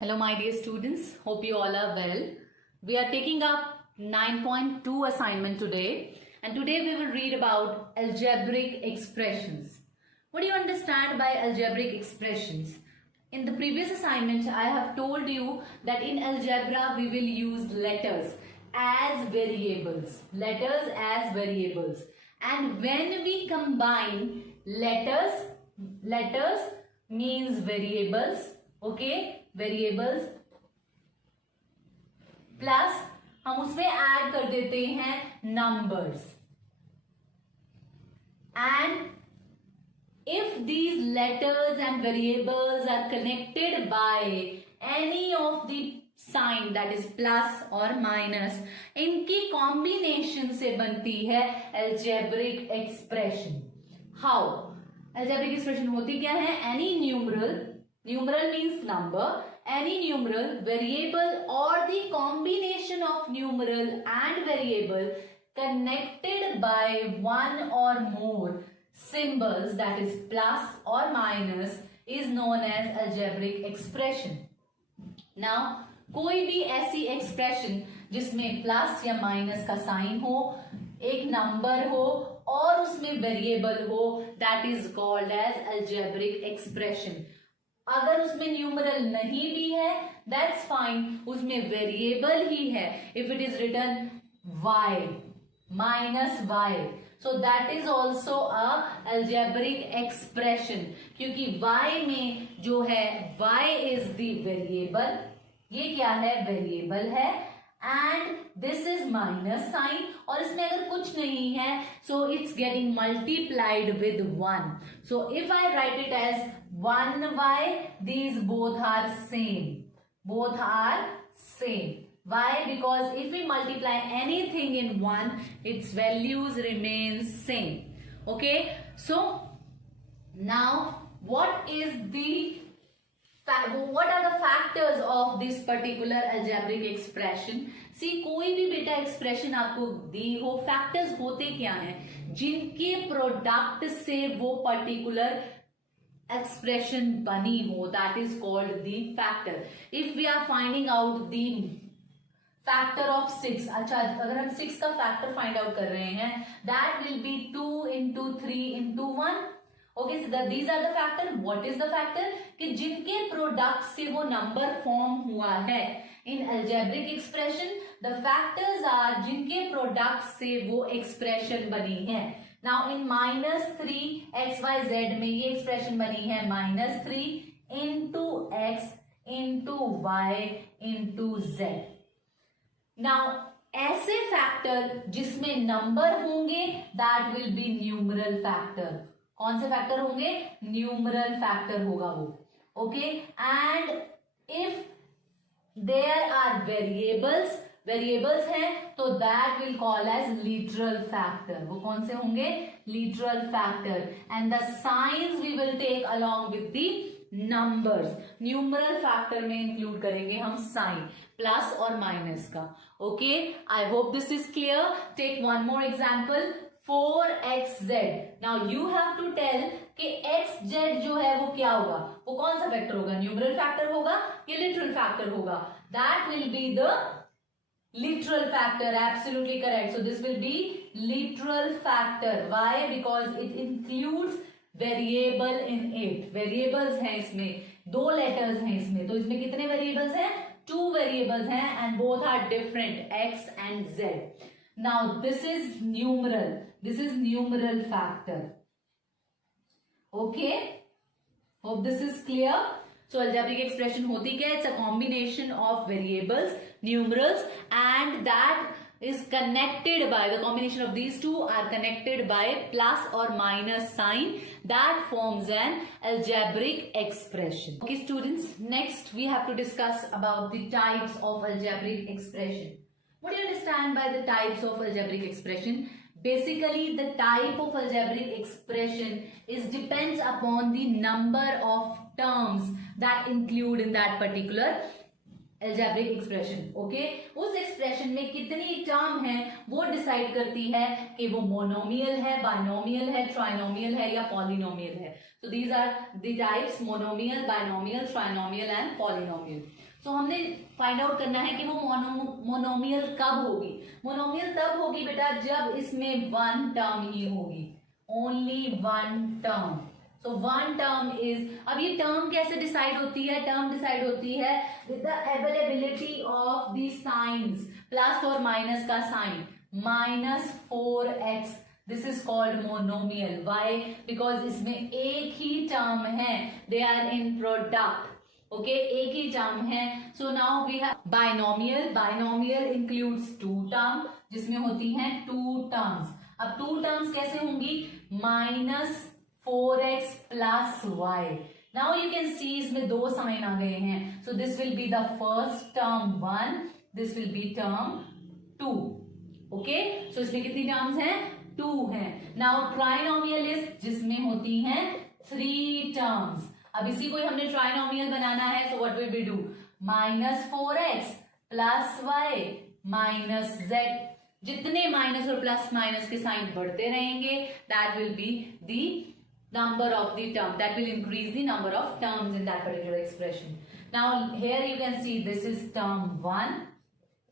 Hello, my dear students. Hope you all are well. We are taking up 9.2 assignment today, and today we will read about algebraic expressions. What do you understand by algebraic expressions? In the previous assignment, I have told you that in algebra we will use letters as variables. Letters as variables. And when we combine letters means variables, okay? Variables plus हम उसमें add कर देते हैं numbers and if these letters and variables are connected by any of the sign that is plus और minus, इनकी combination से बनती है algebraic expression. How algebraic expression होती क्या है? Any numeral, numeral means number, any numeral, variable or the combination of numeral and variable connected by one or more symbols, that is plus or minus, is known as algebraic expression. Now कोई भी ऐसी expression जिसमें plus या minus का sign हो, एक number हो और उसमें variable हो, that is called as algebraic expression. अगर उसमें न्यूमरल नहीं भी है दैट्स फाइन, उसमें वेरिएबल ही है. If it is written y minus y, so that is also a algebraic expression, क्योंकि y में जो है y इज द वेरिएबल, ये क्या है? वेरिएबल है. And this is minus sign और इसमें अगर कुछ नहीं है so it's getting multiplied with 1. So if I write it as 1y, these both are same. Both are same. Why? Because if we multiply anything in 1, its values remain same. Okay? So now what are the factors of this particular algebraic expression? See, कोई भी बेटा expression आपको दी हो, factors होते क्या हैं? जिनके product से वो पर्टिकुलर expression बनी हो, that is called the factor. If we are finding out the factor of 6, अच्छा अगर हम 6 का factor find out कर रहे हैं, that will be 2 into 3 into 1. Okay, so these are the factor. What is the factor? कि जिनके product से वो नंबर फॉर्म हुआ है. In algebraic expression, the factors are जिनके प्रोडक्ट से वो एक्सप्रेशन बनी है. Now in minus 3 xyz में ये एक्सप्रेशन बनी है -3 into x into y into z. Now ऐसे फैक्टर जिसमें नंबर होंगे that will be numeral factor. कौन से फैक्टर होंगे? न्यूमरल फैक्टर होगा वो. Okay, and if there are variables हैं तो that will call as literal factor. वो कौन से होंगे? Literal factor. And the signs we will take along with the numbers. Numeral factor में इंक्लूड करेंगे हम साइन प्लस और माइनस का. Okay, I hope this is clear. Take one more example, 4xz. Now you have to tell कि xz जो है वो क्या होगा? वो कौन सा फैक्टर होगा? न्यूमरल फैक्टर होगा या लिटरल फैक्टर होगा? That will be the literal factor. Absolutely correct. So this will be literal factor. Why? Because it includes variable in it. Variables हैं इसमें, 2 letters हैं इसमें. तो इसमें कितने variables हैं? 2 variables हैं and both are different, x and z. Now this is numeral. This is numeral factor. Okay, hope this is clear. So algebraic expression होती क्या है? It's a combination of variables, numerals, and that is connected by, the combination of these two are connected by plus or minus sign. That forms an algebraic expression. Okay students, next we have to discuss about the types of algebraic expression. What do you understand by the types of algebraic expression? Basically, the type of algebraic expression depends upon the number of terms that include in that particular algebraic expression. Okay? उस expression में कितनी term है वो decide करती है कि वो monomial है, binomial है, trinomial है या polynomial है. So these are the types: monomial, binomial, trinomial and polynomial. सो हमने फाइंड आउट करना है कि वो मोनोमियल कब होगी। मोनोमियल तब होगी बेटा जब इसमें वन टर्म ही होगी, only one term. So one term is, अब ये टर्म कैसे डिसाइड होती है? टर्म डिसाइड होती है with the availability of the signs, plus और माइनस का sign, -4x, this is called monomial. Why? Because इसमें एक ही टर्म है, they are in product, okay, एक ही टर्म है। So now we have binomial. Binomial includes two term, जिसमें होती हैं टू टर्म्स। अब टू टर्म्स कैसे होंगी? -4x plus y। Now you can see इसमें दो साइन आ गए हैं, so this will be the first term 1, this will be term 2, okay. So इसमें कितनी टर्म्स हैं? 2 हैं। नाउ ट्राइनोमियल इज, जिसमें होती हैं 3 टर्म्स। अब इसी को हमने ट्राइनोमियल बनाना है, so what will we do? -4x plus y minus z। जितने माइनस और प्लस माइनस के साइन बढ़ते रहेंगे, that will be the number of the term, that will increase the number of terms in that particular expression. Now here you can see this is term 1,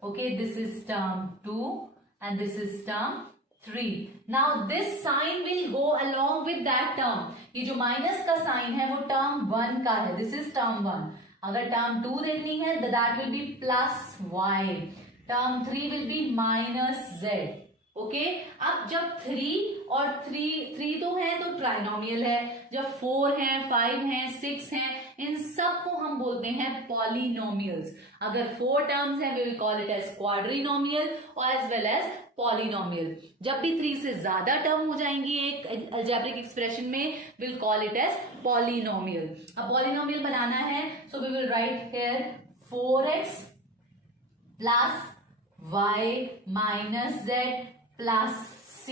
okay, this is term 2 and this is term 3. Now this sign will go along with that term. ये जो minus का sign है वो term 1 का है, this is term 1. अगर term 2 देखनी है तो that will be plus y. Term 3 will be minus z. Okay अब जब 3 और 3 तो है तो ट्राइनोमियल है, जब 4 है, 5 है, 6 है, इन सब को हम बोलते हैं पॉलिनोमियल्स। अगर 4 टर्म्स है we will call it as quadrinomial और एज वेल एज पॉलिनोमियल। जब भी 3 से ज्यादा टर्म हो जाएंगी एक अलजेब्रिक एक्सप्रेशन में, will call it as polynomial. अब पॉलिनोमियल बनाना है, so we will write here 4x plus y minus z plus c।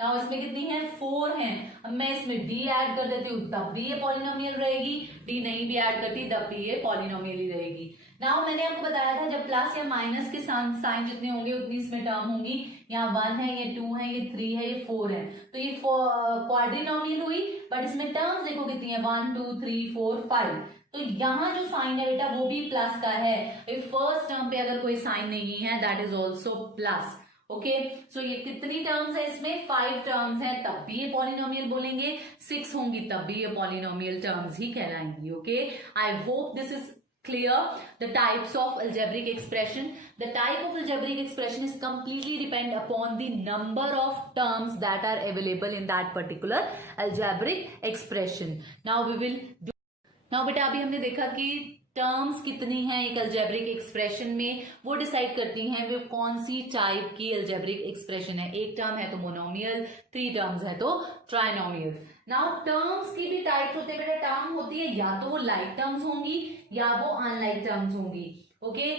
Now इसमें कितनी है? 4 है। अब मैं इसमें d ऐड कर देती हूँ तब भी ये पॉलिनोमियल रहेगी, d नहीं भी ऐड करती तब भी ये पॉलिनोमियल ही रहेगी। नाउ मैंने आपको बताया था जब प्लस या माइनस के साइन जितने होंगे उतनी इसमें टर्म होंगी। यहाँ 1 है, ये 2 है, ये 3 है, ये 4 है, तो ये क्वाड्रिनोमियल हुई। बट इसमें टर्म्स देखो कितनी है, 1 2 3 4 5। तो यहाँ जो साइन है बेटा वो भी प्लस का है। फर्स्ट टर्म पे अगर कोई साइन नहीं है that is also plus, okay. So ये कितनी टर्म्स है? इसमें 5 टर्म्स है, तब भी ये पॉलिनोमियल बोलेंगे। 6 होंगी तब भी ये पॉलिनोमियल टर्म्स ही कहलाएंगी, okay. I hope this is clear. The types of algebraic expression. The type of algebraic expression is completely depend upon the number of terms that are available in that particular algebraic expression. Now we will do. Now बेटा अभी हमने देखा कि terms कितनी हैं एक algebraic expression में, वो डिसाइड करती हैं वो कौन सी टाइप की अलजेब्रिक एक्सप्रेशन है। एक टर्म है तो मोनोमियल, 3 टर्म्स है तो ट्राइनोमियल। नाउ टर्म्स की भी टाइप्स होते हैं बेटा। टर्म होती है या तो वो लाइक टर्म्स होंगी या वो अनलाइक टर्म्स होंगी, okay.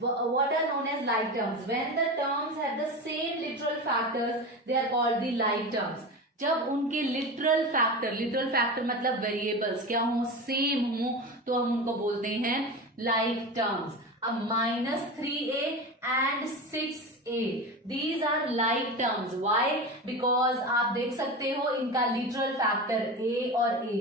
What are known as like terms? When the terms have the same literal factors they are called the like terms. जब उनके लिटरल फैक्टर मतलब वेरिएबल्स क्या हो, सेम हो, तो हम उनको बोलते हैं लाइक टर्म्स। अब -3a and 6a these are like terms. Why? Because आप देख सकते हो इनका लिटरल फैक्टर a और a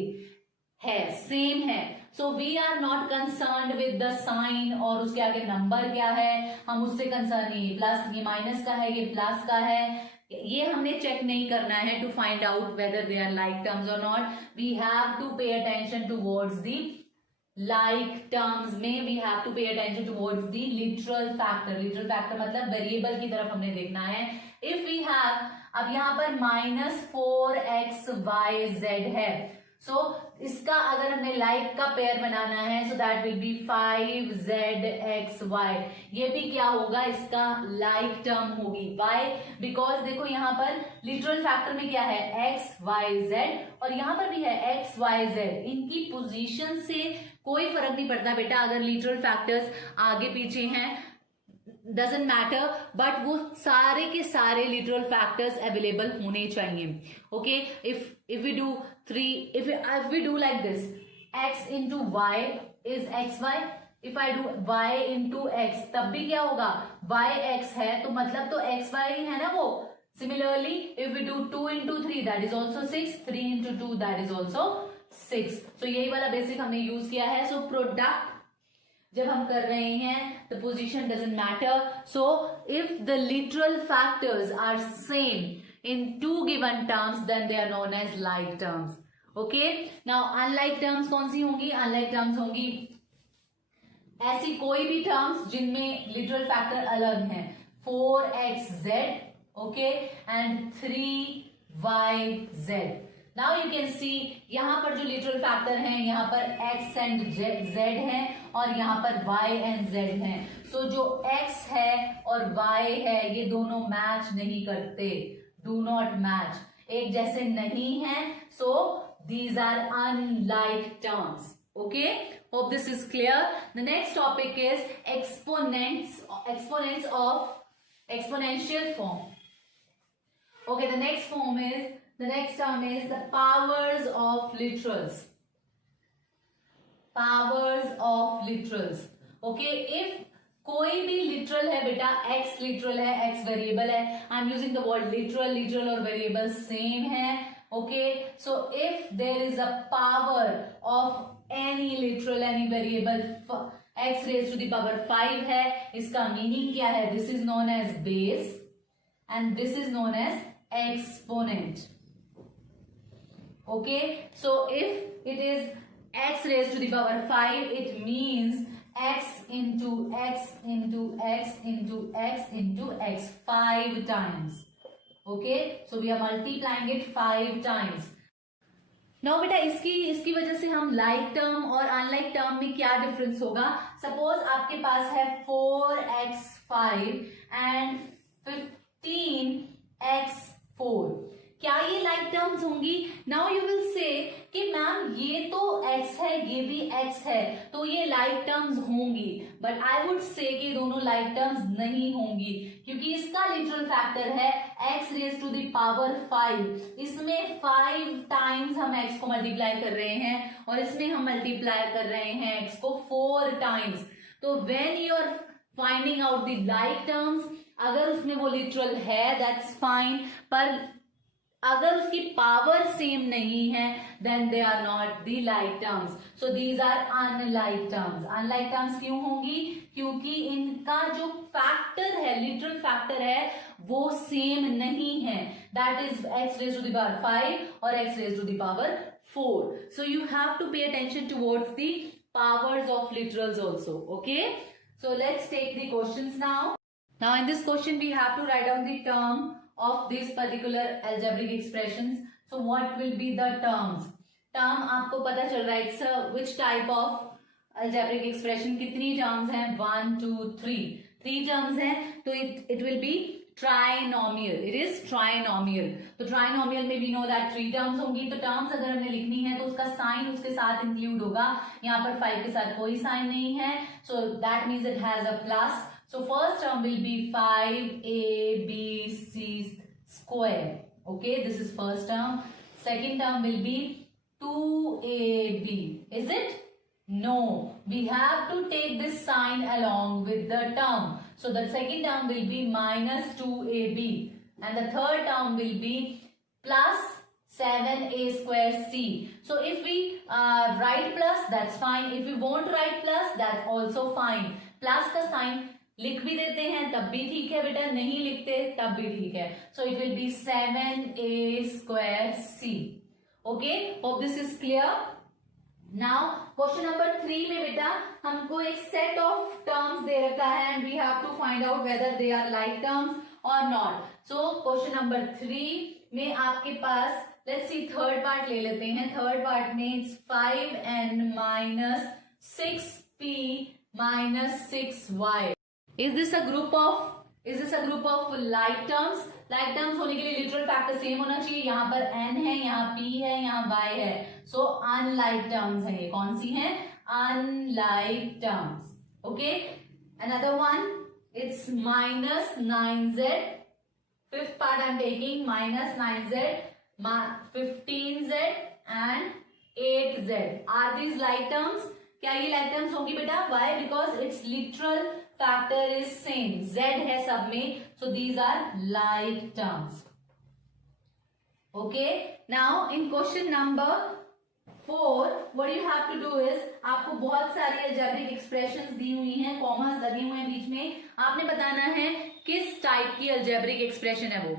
है, सेम है। So we are not concern with the sign और उसके आगे नंबर क्या है, हम उससे कंसर्न नहीं। प्लस ये माइनस का है, ये प्लस का है, ये हमने चेक नहीं करना है to find out whether they are like terms और not. We have to pay attention towards the like terms में, we have to pay attention towards the literal factor. Literal factor मतलब वेरिएबल की तरफ हमने देखना है। इफ वी हैव, अब यहाँ पर -4xyz है, सो इसका अगर हमें लाइक का पेयर बनाना है so that will B 5zxy। ये भी क्या होगा, इसका लाइक टर्म होगी। वाई? बिकॉज देखो यहाँ पर लिटरल फैक्टर में क्या है, x y z, और यहाँ पर भी है x y z। इनकी पोजीशन से कोई फर्क नहीं पड़ता बेटा, अगर लिटरल फैक्टर्स आगे पीछे हैं डजेंट मैटर, बट वो सारे के सारे लिटरल फैक्टर्स अवेलेबल होने चाहिए, okay. If we do 3, if we do like this, x into y is xy, if I do y into x तब भी क्या होगा, yx है तो मतलब तो xy ही है ना वो। Similarly if we do 2 into 3 that is also 6, 3 into 2 that is also 6। so यही वाला बेसिक हमने यूज किया है। so product जब हम कर रहे हैं the position doesn't matter. So if the literal factors are same in two given terms, then they are known as like terms. Okay, now unlike terms कौन सी होंगी? Unlike terms होंगी ऐसी कोई भी टर्म्स जिनमें लिटरल फैक्टर अलग हैं. 4xz, okay, and 3yz. Now you can सी यहां पर जो लिटरल फैक्टर हैं, यहां पर x एंड z है और यहां पर y एंड z है. सो जो x है और y है ये दोनों मैच नहीं करते, डू नॉट मैच, एक जैसे नहीं है. So these are unlike terms. Okay, hope this is clear. The next topic is exponents of exponential form. Okay, the next term is the powers of literals. Powers of literals. Okay, if कोई भी literal है बेटा, x literal है, x variable है. I am using the word literal और variable same है. Okay, so if there is a power of any literal, any variable, x raised to the power 5 है, इसका मीनिंग क्या है? This is known as base and this is known as exponent. Okay, so if it is x raised to the power 5, it means x into x into x into x into x 5 times. Okay, so we are multiplying it 5 times. Now बेटा इसकी वजह से हम like term और unlike term में क्या difference होगा? Suppose आपके पास है 4x5 एंड 15x4. क्या ये लाइक टर्म्स होंगी? नाउ यू विल से कि मैम ये तो x है, ये भी x है, तो ये लाइक टर्म्स होंगी. बट आई वुड से कि दोनों लाइक टर्म्स नहीं होंगी, क्योंकि इसका लिटरल फैक्टर है x raise to the power 5. इसमें 5 टाइम्स हम x को मल्टीप्लाई कर रहे हैं और इसमें हम मल्टीप्लाई कर रहे हैं x को 4 टाइम्स. तो when you are finding out the like terms, अगर उसमें वो लिटरल है दैट्स फाइन, पर अगर उसकी पावर सेम नहीं है then they are not the like terms. So these are unlike terms. Unlike terms क्यों होंगी? क्योंकि इनका जो फैक्टर है, लिटरल फैक्टर है, वो सेम नहीं है. That is x raise to the power 5 और x raise to the power 4. So you have to pay attention towards the powers of literals also. Okay, so let's take the questions now. Now in this question we have to write down the term of this particular algebraic expressions. So what will be the terms? Term आपको पता चल रहा है, it's which type of algebraic expression. कितनी terms हैं? 1 2 3. 3 terms हैं, तो it will be trinomial. It is trinomial. तो trinomial में we know that 3 terms होंगी. तो terms अगर हमें लिखनी है तो उसका साइन उसके साथ इंक्लूड होगा. यहाँ पर 5 के साथ कोई साइन नहीं है, so that means it has a plus. So first term will be 5abc square. Okay, this is first term. Second term will be 2ab. Is it? No. We have to take this sign along with the term. So the second term will be minus 2ab. And the third term will be plus 7a square c. So if we write plus, that's fine. If we won't write plus, that's also fine. Plus का sign लिख भी देते हैं तब भी ठीक है बेटा, नहीं लिखते तब भी ठीक है. So it will be 7a square c. Okay, hope this is clear. Now question number 3 में बेटा हमको एक सेट ऑफ टर्म्स दे रखा है and we have to find out whether they are like terms और नॉट. सो क्वेश्चन नंबर 3 में आपके पास, लेट्स सी थर्ड पार्ट ले लेते हैं. थर्ड पार्ट में it's 5n minus 6p minus 6y. Is this a group of like terms? Like terms होने के लिए literal factor same होना चाहिए. यहाँ पर n है, यहाँ p है, यहाँ y है. So unlike terms है ये. कौन सी हैं? Unlike terms. Okay. Another one. It's minus 9z. Fifth part I'm taking minus 9z, 15z and 8z. Are these like terms? क्या ये like terms होंगी बेटा? Why? Because its literal factor is same. Z है सब में, so these are like terms. Okay. Now in question number 4 what you have to do is, आपको बहुत सारी अलजेब्रिक एक्सप्रेशंस दी हुई हैं, कॉमास लगे हुए हैं बीच में, आपने बताना है किस टाइप की अलजेब्रिक एक्सप्रेशन है वो,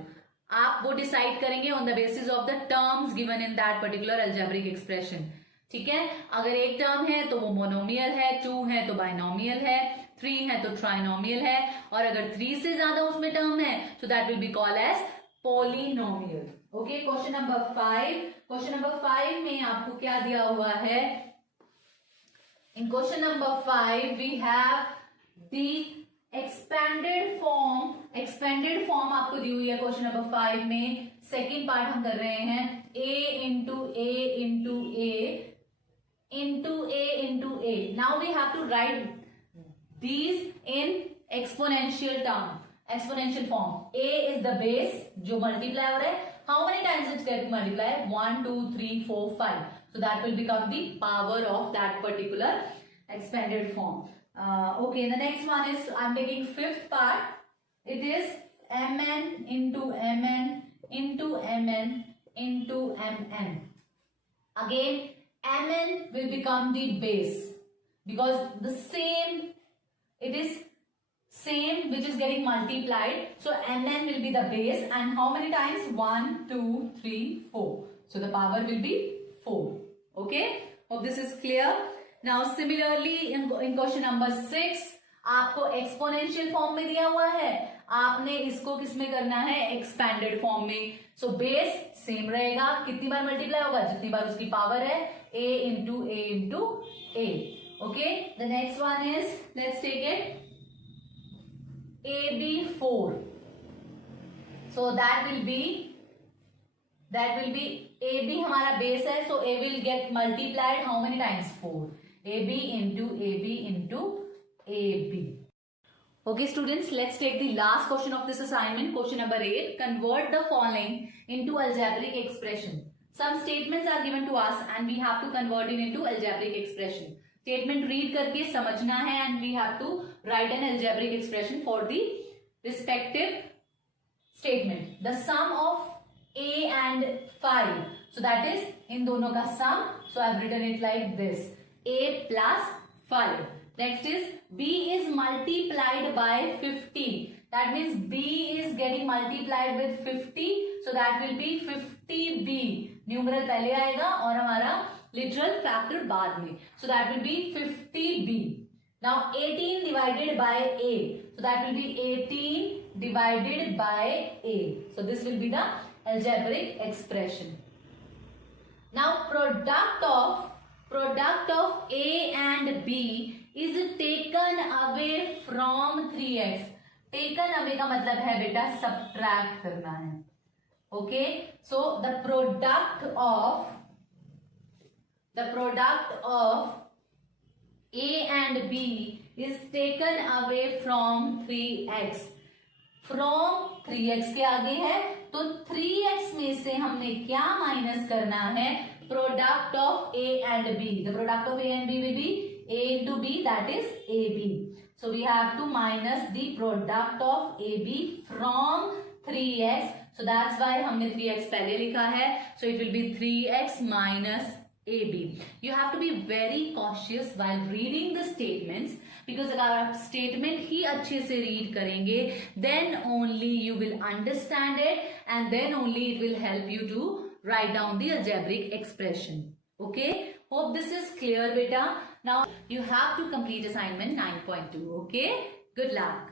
आप वो डिसाइड करेंगे on the basis of the terms given in that particular algebraic expression. ठीक है, अगर एक टर्म है तो वो मोनोमियल है, 2 है तो बाइनोमियल है, 3 है तो ट्राइनोमियल है, और अगर 3 से ज्यादा उसमें टर्म है तो that will be called as polynomial. Okay, question number 5, question number 5 में आपको क्या दिया हुआ है, in question number 5 we have the expanded form आपको दी हुई है क्वेश्चन नंबर 5 में, सेकेंड पार्ट हम कर रहे हैं, a into a into a into a into a, now we have to write these in exponential term, exponential form, a is the base जो multiply हो रहा है, how many times it's get multiply, 1 2 3 4 5, so that will become the power of that particular expanded form. Okay, the next one is I'm taking fifth part, it is mn into mn into mn into mn, again mn will become the base because the same, it is same which is getting multiplied, so mn will be the base, and how many times, 1 2 3 4, so the power will be 4. Okay, hope this is clear. Now similarly in question number 6 आपको exponential form में दिया हुआ है, आपने इसको किस में करना है, एक्सपैंडेड फॉर्म में, सो बेस सेम रहेगा, कितनी बार मल्टीप्लाई होगा, जितनी बार उसकी पावर है, a into a into a. Okay, the next one is, let's take it AB4, so that will be AB हमारा बेस है, so A will get multiplied how many times, 4, AB into AB into AB. Okay students, let's take the last question of this assignment, question number 8. Convert the following into algebraic expression. Some statements are given to us and we have to convert it into algebraic expression. Statement read करके समझना है and we have to write an algebraic expression for the respective statement. The sum of A and 5, so that is in दोनों का sum, so I have written it like this, A plus 5. Next is B is multiplied by 50. That means B is getting multiplied with 50. So that will be 50B. Numeral पहले आएगा और हमारा literal factor बाद में. So that will be 50B. Now 18 divided by A. So that will be 18 divided by A. So this will be the algebraic expression. Now product of A and B is taken away from 3x. Taken away का मतलब है बेटा subtract करना है. Okay, so the product of A and B is taken away from 3x. From 3x के आगे है तो 3x में से हमने क्या माइनस करना है, product of A and B. The product of A and B will be A into B, that is AB. So we have to minus the product of AB from 3x. So that's why हमने 3x पहले लिखा है. So it will be 3x minus AB. You have to be very cautious while reading the statements, because अगर आप statement ही अच्छे से read करेंगे, then only you will understand it and then only it will help you to write down the algebraic expression. Okay, hope this is clear beta. Now you have to complete assignment 9.2. Okay, good luck.